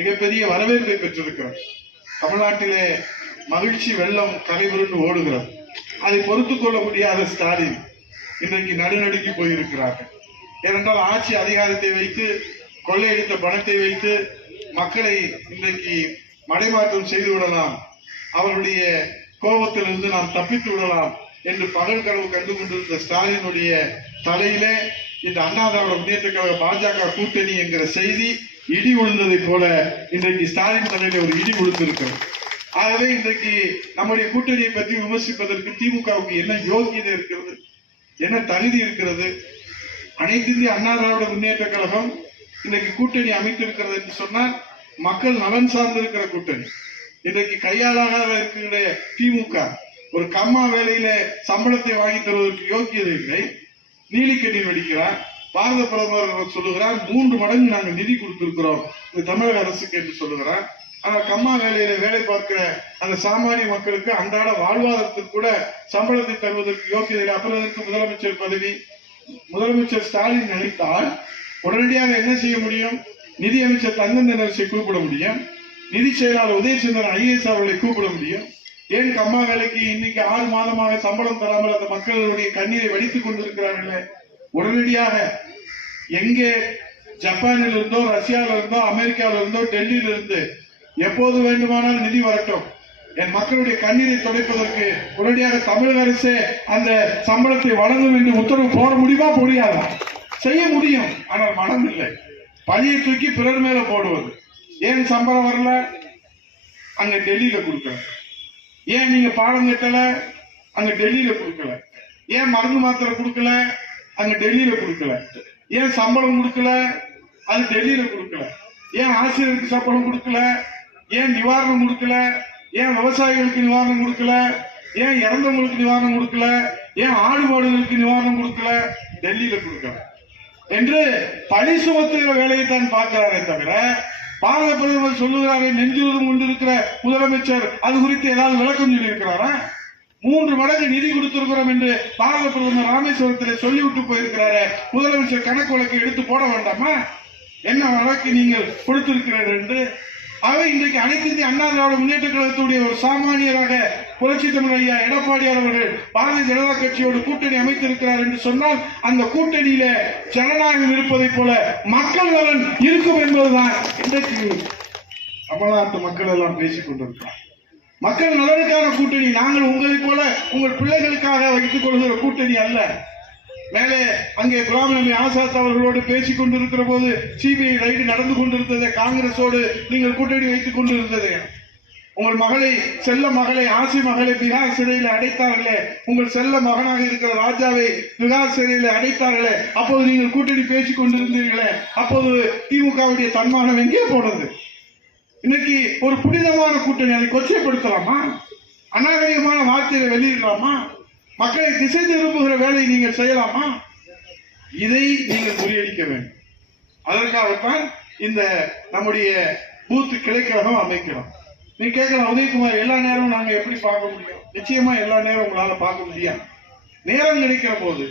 மிகப்பெரிய வரவேற்பை பெற்றிருக்கிறது தமிழ்நாட்டிலே மகிழ்ச்சி வெள்ளம் கரைபுரண்டு ஓடுகிறது. அதை பொறுத்துக் கொள்ள முடியாத ஸ்டாலின் இன்றைக்கு நடுநடுங்கி போயிருக்கிறார்கள். ஏனென்றால் ஆட்சி அதிகாரத்தை வைத்து கொள்ளையடித்த பணத்தை வைத்து மக்களை இன்றைக்கு மடைமாற்றம் செய்து விடலாம். அவருடைய கோபத்திலிருந்து நாம் தப்பித்து விடலாம் என்று பகல் கனவு கண்டு கொண்டிருந்த ஸ்டாலினுடைய தலையிலே இந்த அண்ணா திராவிட முன்னேற்ற கழக பாஜக கூட்டணி என்கிற செய்தி இடி விழுந்ததை போல இன்றைக்கு ஸ்டாலின் தலையில ஒரு இடி விழுந்திருக்கிறது. ஆகவே இன்றைக்கு நம்முடைய கூட்டணியை பற்றி விமர்சிப்பதற்கு திமுகவுக்கு என்ன யோகியதை இருக்கிறது? என்ன தகுதி இருக்கிறது? அனைத்து இந்திய அண்ணா திராவிட முன்னேற்ற கழகம் இன்றைக்கு கூட்டணி அமைத்திருக்கிறது என்று சொன்னால் மக்கள் நலன் சார்ந்திருக்கிற கூட்டணி. இன்றைக்கு கையாளாக இருக்கிற திமுக ஒரு கம்மா வேலையில சம்பளத்தை வாங்கி தருவதற்கு யோக்கியதை இல்லை. நீலிக்கண்ணீர் வெடிக்கிறார். பாரத பிரதமர் சொல்லுகிறார் மூன்று மடங்கு நாங்கள் நிதி கொடுத்திருக்கிறோம். இந்த தமிழக அரசுக்கு என்று சொல்லுகிறார். ஆனால் கம்மா வேலையில வேலை பார்க்கிற அந்த சாமானிய மக்களுக்கு அன்றாட வாழ்வாதாரத்துக்கு கூட சம்பளத்தை தருவதற்கு யோக்கியதை இல்லை. அப்புறம் முதலமைச்சர் பதவி? முதலமைச்சர் ஸ்டாலின் நினைத்தால் உடனடியாக என்ன செய்ய முடியும்? நிதி அமைச்சர் கூப்பிட முடியும்? நிதி செயலாளர் உதயசந்திரன் ஐஏஎஸ் அவர்களை கூப்பிட முடியும்? ஏன் கம்மா வேலைக்கு இன்னைக்கு ஆறு மாதமாக சம்பளம் தராமல் அந்த மக்களுடைய கண்ணீரை வடித்துக் கொண்டிருக்கிறார்களே? உடனடியாக எங்கே ஜப்பானில் இருந்தோ ரஷ்யாவில் இருந்தோ அமெரிக்காவில் இருந்தோ டெல்லியில் இருந்து எப்போது வேண்டுமானால் நிதி வரட்டும். என் மக்களுடைய கண்ணீரை துடைப்பதற்கு உடனடியாக தமிழக அரசே அந்த சம்பளத்தை வழங்கும் என்று உத்தரவு போட முடியுமா முடியாதா செய்ய முடியும் ஆனால் மனம் இல்லை. பழியை தூக்கி பிறர் மேல போடுவது. ஏன் சம்பளம் வரல? அங்க டெல்லியில கொடுக்கல. ஏன் நீங்க பாடம் கட்டல? அங்க டெல்லியில கொடுக்கல. ஏன் மருந்து மாத்திரை கொடுக்கல? அங்க டெல்லியில கொடுக்கல. ஏன் சம்பளம் கொடுக்கல? அது டெல்லியில கொடுக்கல. ஏன் ஆசிரியருக்கு சம்பளம் கொடுக்கல? ஏன் நிவாரணம் கொடுக்கல? ஏன் விவசாயிகளுக்கு நிவாரணம் கொடுக்கல? ஏன் இறந்தவங்களுக்கு நிவாரணம் கொடுக்கல? ஏன் ஆடு மாடுகளுக்கு நிவாரணம் கொடுக்கல? டெல்லியில கொடுக்கல. என்று பழி சுமத்துகிற வேலையை தான் பார்க்கிறாரே தவிர பாரத பிரதமர் சொல்லுகிறாரே நெஞ்சுவதும் கொண்டிருக்கிற முதலமைச்சர். அது குறித்து ஏதாவது விளக்கம் சொல்லி இருக்கிறாரா மூன்று மடங்கு நிதி கொடுத்திருக்கிறோம் என்று பாரத பிரதமர் ராமேஸ்வரத்தில் சொல்லிவிட்டு போயிருக்கிறாரு. முதலமைச்சர் கணக்கு வழக்கு எடுத்து போட வேண்டாமா? என்ன வழக்கு நீங்கள் கொடுத்திருக்கிறீர்கள் என்று? ஆகவே இன்றைக்கு அனைத்து இந்திய அண்ணா திராவிட முன்னேற்ற கழகத்துடைய ஒரு சாமானியராக புரட்சி தமிழ் ஐயா எடப்பாடியார் அவர்கள் பாரதிய ஜனதா கட்சியோடு கூட்டணி அமைத்திருக்கிறார் என்று சொன்னால் அந்த கூட்டணியில ஜனநாயகம் இருப்பதைப் போல மக்கள் நலன் இருக்கும் என்பதுதான் இன்றைக்கு தமிழ்நாட்டு மக்கள் எல்லாம் பேசிக் கொண்டிருக்கிறார் மக்கள் நலனுக்கான கூட்டணி நாங்கள் உங்களைப் போல உங்கள் பிள்ளைகளுக்காக வைத்துக் கொள்கிற கூட்டணி அல்ல. மேலே அங்கே குலாம் ஆசாத் அவர்களோடு பேசிக் கொண்டிருக்கிற போது சிபிஐ ரைடு நடந்து கொண்டிருந்தது காங்கிரஸோடு நீங்கள் கூட்டணி வைத்துக் கொண்டிருந்தது. உங்கள் மகளை செல்ல மகளை ஆசி மகளை பீகார் சிறையில் அடைத்தார்களே. உங்கள் செல்ல மகனாக இருக்கிற ராஜாவை பீகார் சிறையில் அடைத்தார்களே. அப்போது நீங்கள் கூட்டணி பேசிக் கொண்டிருந்தீர்களே. அப்போது திமுகவுடைய தன்மானம் எங்கே போனது? இன்னைக்கு ஒரு புனிதமான கூட்டணி அதை கொச்சைப்படுத்தலாமா? அநாகரிகமான வார்த்தையை வெளியிடலாமா? மக்களை திசை திரும்புகிற வேலையை நீங்கள் செய்யலாமா? இதை நீங்கள் முறியடிக்க வேண்டும். அதற்காகத்தான் இந்த நம்முடைய பூத்து கிளைக்கழகம் அமைக்கிறோம். நீ கேட்கலாம் உதயகுமார் எல்லா நேரமும் நாங்கள் எப்படி பார்க்க முடியும்? நிச்சயமா எல்லா நேரம் உங்களால் பார்க்க முடியாது. நேரம் கிடைக்கிற போது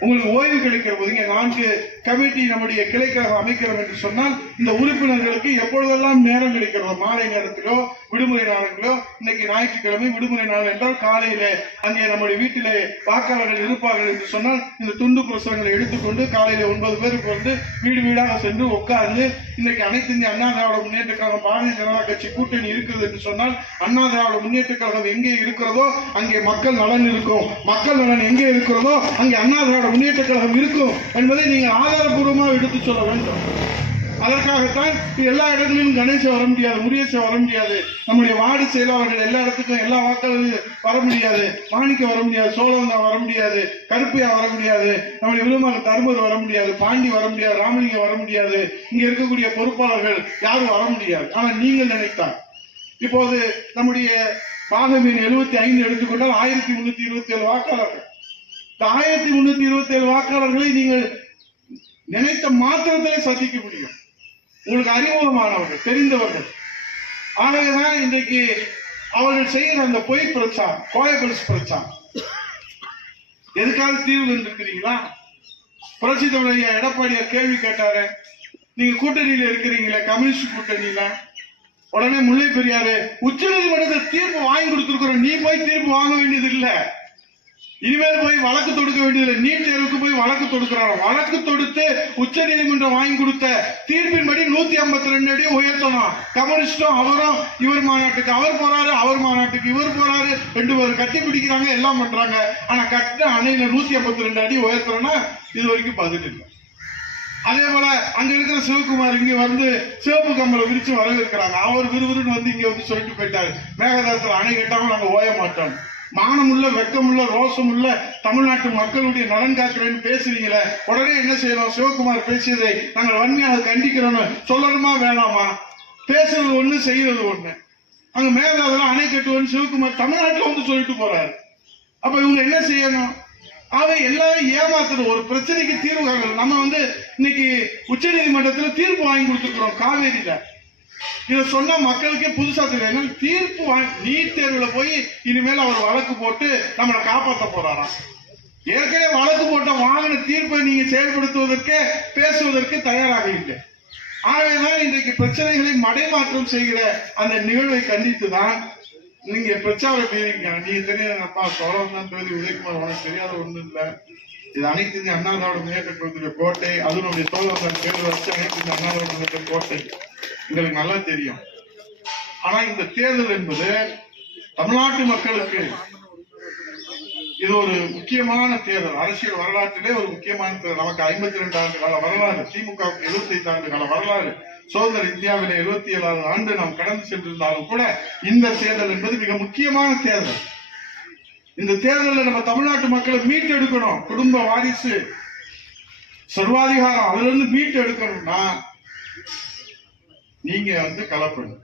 உங்களுக்கு ஓய்வு கிடைக்கிற போது இங்கே நான்கு கமிட்டி நம்முடைய கிளைக்காக அமைக்கிறோம் என்று சொன்னால் இந்த உறுப்பினர்களுக்கு எப்பொழுதெல்லாம் நேரம் கிடைக்கிறதோ மாலை நேரத்திலோ விடுமுறை நாளங்களோ இன்னைக்கு ஞாயிற்றுக்கிழமை விடுமுறை நாள் என்றால் காலையில அங்கே நம்முடைய வீட்டிலே வாக்காளர்கள் இருப்பார்கள் என்று சொன்னால் இந்த துண்டு பிரசுரங்களை எடுத்துக்கொண்டு காலையில ஒன்பது பேருக்கு வந்து வீடு வீடாக சென்று உட்கார்ந்து இன்னைக்கு அனைத்து இந்திய அண்ணா திராவிட முன்னேற்ற கழகம் பாரதிய ஜனதா கட்சி கூட்டணி இருக்கிறது என்று சொன்னால் அண்ணா திராவிட முன்னேற்ற கழகம் எங்கே இருக்கிறதோ அங்கே மக்கள் நலன் இருக்கும். மக்கள் நலன் எங்கே இருக்கிறதோ அங்கே அண்ணா திராவிட முன்னேற்ற கழகம் இருக்கும் என்பதை நீங்கள் ஆதாரபூர்வமாக எடுத்து சொல்ல வேண்டும். அதற்காகத்தான் எல்லா இடங்களிலும் கணேசன் வர முடியாது முருகேசன் வர முடியாது நம்முடைய வார்டு செயலாளர்கள் எல்லா இடத்துக்கும் எல்லா வாக்காளர்களும் வர முடியாது மாணிக்க வர முடியாது சோழவந்தா வர முடியாது கருப்பையா வர முடியாது நம்முடைய விழுமகன் தருமர் வர முடியாது பாண்டி வர முடியாது ராமலிங்கம் வர முடியாது இங்க இருக்கக்கூடிய பொறுப்பாளர்கள் யாரும் வர முடியாது. ஆனா நீங்கள் நினைத்தால் இப்போது நம்முடைய பாகமீன் எழுபத்தி ஐந்து எடுத்துக்கொண்டால் ஆயிரத்தி முன்னூத்தி இருபத்தி ஏழு வாக்காளர்கள். இந்த ஆயிரத்தி முன்னூத்தி இருபத்தி ஏழு வாக்காளர்களை நீங்கள் நினைத்த மாத்திரத்திலே சந்திக்க முடியும். உங்களுக்கு அறிமுகமானவர்கள் தெரிந்தவர்கள். ஆகவேதான் இன்றைக்கு அவர்கள் செய்கிற அந்த பொய் பிரச்சாரம் கோயபிள்ஸ் பிரச்சாரம். எதுக்காக தீர்வு இருக்கிறீங்களா புரட்சி தமிழையா எடப்பாடியார் கேள்வி கேட்டாரு. நீங்க கூட்டணியில இருக்கிறீங்களே கம்யூனிஸ்ட் கூட்டணியில. உடனே முல்லை பெரியாரு உச்ச நீதிமன்றத்தில் தீர்ப்பு வாங்கி கொடுத்திருக்கிறோம். நீ போய் தீர்ப்பு வாங்க வேண்டியது இல்லை இனிமேல் போய் வழக்கு தொடுக்க வேண்டியதில்லை. நீட் தேர்வுக்கு போய் வழக்கு தொடுக்கிறாங்க வழக்கு தொடுத்து உச்ச நீதிமன்றம் வாங்கி கொடுத்த தீர்ப்பின்படி நூத்தி ஐம்பத்தி ரெண்டு அடி உயர்த்தணும். கம்யூனிஸ்டும் அவரும் இவர் மாநாட்டுக்கு அவர் போறாரு அவர் மாநாட்டுக்கு இவர் போறாரு ரெண்டு பேரும் கட்டி பிடிக்கிறாங்க எல்லாம் பண்றாங்க. ஆனா கட்ட அணையில நூத்தி ஐம்பத்தி ரெண்டு அடி உயர்த்தணும்னா இது வரைக்கும் பதில் இல்லை. அதே போல அங்க இருக்கிற சிவகுமார் இங்க வந்து சிவப்பு கம்பளை விரிச்சு வரவேற்கிறாங்க. அவர் விறுவிறுன்னு வந்து இங்க வந்து சொல்லிட்டு போயிட்டாரு. மேகதாத்துல அணை கட்டாம நாங்க ஓய மாட்டோம். மானமுள்ள வெக்கமுள்ள ரோசமுள்ள தமிழ்நாட்டு மக்களுடைய நலன் காக்கிறேன்னு பேசுறீங்களே உடனே என்ன செய்யணும்? சிவகுமார் பேசியதை நாங்கள் வன்மையாக கண்டிக்கிறோம்னு சொல்லணுமா வேணாமா? பேசுறது ஒண்ணு செய்யறது ஒண்ணு. அங்க மேகதாதுல அணை கட்டுவோன்னு சிவகுமார் தமிழ்நாட்டுல வந்து சொல்லிட்டு போறாரு. அப்ப இவங்க என்ன செய்யணும்? அவை எல்லாரும் ஏமாத்துறது ஒரு பிரச்சனைக்கு தீர்வு காணணும். நம்ம வந்து இன்னைக்கு உச்ச நீதிமன்றத்துல தீர்ப்பு வாங்கி கொடுத்துருக்கிறோம் காவேரியில. இதை சொன்னா மக்களுக்கே புதுசா தெரியாது. தீர்ப்பு நீட் தேர்வுல போய் இனிமேல் அவர் வழக்கு போட்டு நம்மளை காப்பாற்ற போறாராம். ஏற்கனவே வழக்கு போட்ட வாங்கின தீர்ப்பை நீங்க செயல்படுத்துவதற்கே பேசுவதற்கு தயாராக இல்லை. ஆகவேதான் இன்றைக்கு பிரச்சனைகளை மடைமாற்றம் செய்கிற அந்த நிகழ்வை கண்டித்து தான் நீங்க பிரச்சார பீதிங்க நீங்க அப்பா சோழம் தான் தொகுதி உதயகுமார் உனக்கு தெரியாத ஒண்ணு இல்லை. இது அனைத்து அண்ணாதோட அண்ணா முன்னேற்ற கோட்டை அதனுடைய நம்முடைய தோழர்கள் பேர் வச்சு அனைத்து அண்ணாதோட முன்னேற்ற கோட்டை. எங்களுக்கு நல்லா தெரியும். ஆனா இந்த தேர்தல் என்பது தமிழ்நாட்டு மக்களுக்கு இது ஒரு முக்கியமான தேர்தல். அரசியல் வரலாற்றிலே ஒரு முக்கியமான தேர்தல். நமக்கு ஐம்பத்தி ரெண்டு ஆண்டு கால வரலாறு திமுக எழுபத்தி ஐந்து ஆண்டு கால வரலாறு சுதந்திர இந்தியாவிலே எழுபத்தி ஏழாவது ஆண்டு நாம் கடந்து சென்றிருந்தாலும் கூட இந்த தேர்தல் என்பது மிக முக்கியமான தேர்தல். இந்த தேர்தலில் நம்ம தமிழ்நாட்டு மக்களை மீட்டெடுக்கணும் குடும்ப வாரிசு சர்வாதிகாரம் அதுல இருந்து மீட்டு எடுக்கணும்னா நீங்க வந்து கலப்பணும்.